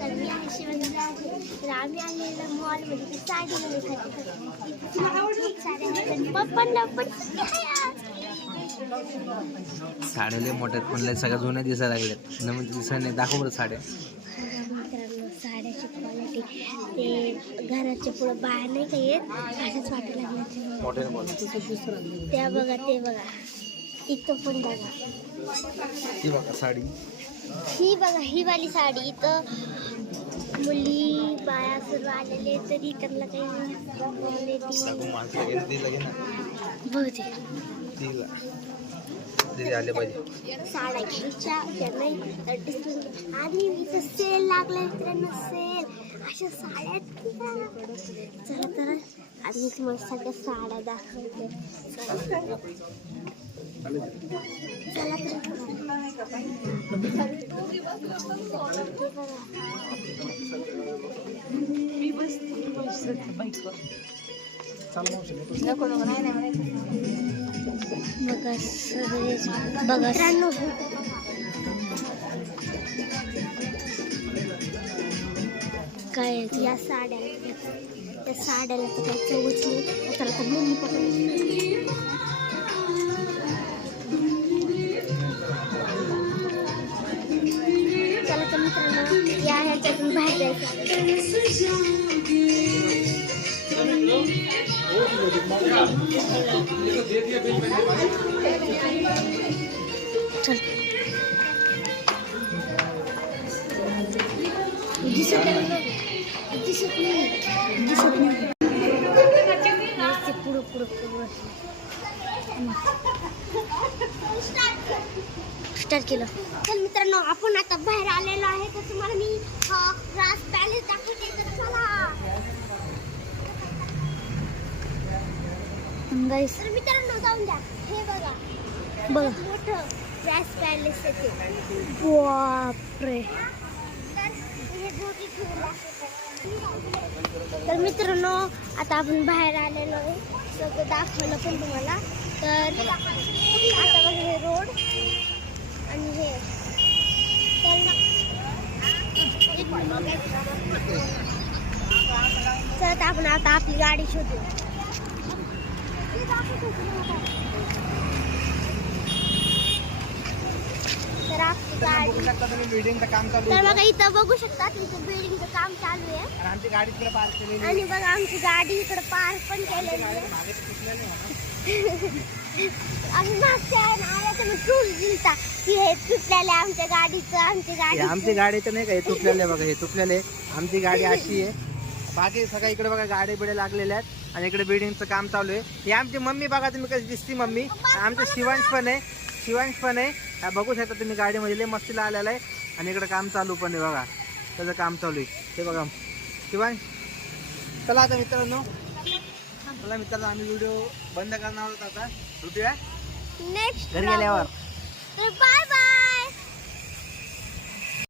तर मी आहे शिवाजी तर आम्ही आलेला मॉलमध्ये साडी खूप सारे आहेत पप्पांना पण साड्या लय मोठ्यात पण लय सगळ्या जुन्या दिसायला लागल्यात नवीन दिसायला नाही. दाखव बरं साड्या. मित्रांनो साड्याची क्वालिटी ते घराच्या पुढं बाहेर नाही का येत असंच वाटू लागलं. त्या बघा ते बघा इथं पण बघा ती बघा साडी. ही बघा ही वाली साडी इथं मुली बाया सर्व आलेले तरी त्यांना काही बहुतेक आले पाहिजे साड्या घ्यायच्या त्या नाही डिस्काउंट आणि इथं सेल लागलाय मित्रांनो सेल अशा साड्या आहेत. चला तर आणि तुम्हाला सगळ्या साड्या दाखवते. चला बघा सगळे बघा मित्रांनो काय या साड्या त्या साड्याला तर काही चवच नाही. चला तर मम्मी पकडली चला तर मित्रांनो या ह्याच्यातून बाहेर जायचं. चल दिसत नाही पुढं पुढं पुढं स्टार्ट केलं. तर मित्रांनो आपण आता बाहेर आलेलो आहे तर तुम्हाला मी राज पॅलेस दाखवते. तर चला गाईस तर मित्रांनो जाऊन द्या. हे बघा बघा मोठं राज पॅलेस आहे. बापरे तर मित्रांनो आता आपण बाहेर आलेलो आहे सगळं दाखवलं पण तुम्हाला. तर आता बघा हे रोड आणि हे तर आपण आता आपली गाडी शोधू. तर आपली गाडी बिल्डिंगचं काम चालू तर बघा इथं बघू शकता इथं बिल्डिंगचं काम चालू आहे आणि आमची गाडी तिकडे पार्क केलेली आणि बघा आमची गाडी इकडे पार्क पण केलेली आहे. आम्ही मागच्या आल्याचं टूल दिलता की हे तुटलेलं आहे आमच्या गाडीचं. आमची गाडी तर नाही का हे तुटलेलं आहे बघा. हे तुटलेले आमची गाडी अशी आहे. बाकी सगळ्या इकडे बघा गाडी बिडे लागलेल्या आहेत आणि इकडे बिल्डिंगचं काम चालू आहे. ही आमची मम्मी बघा तुम्ही कशी दिसती मम्मी. आमचं शिवांश पण आहे हा बघू शकता तुम्ही. गाडीमध्ये लय मस्तीला आलेला आहे आणि इकडे काम चालू पण आहे बघा. त्याचं काम चालू आहे ते बघा शिवांश. चला आता मित्रांनो आम्ही व्हिडिओ बंद करणार आहोत आता. भेटूया नेक्स्ट घरी गेल्यावर. Bye bye.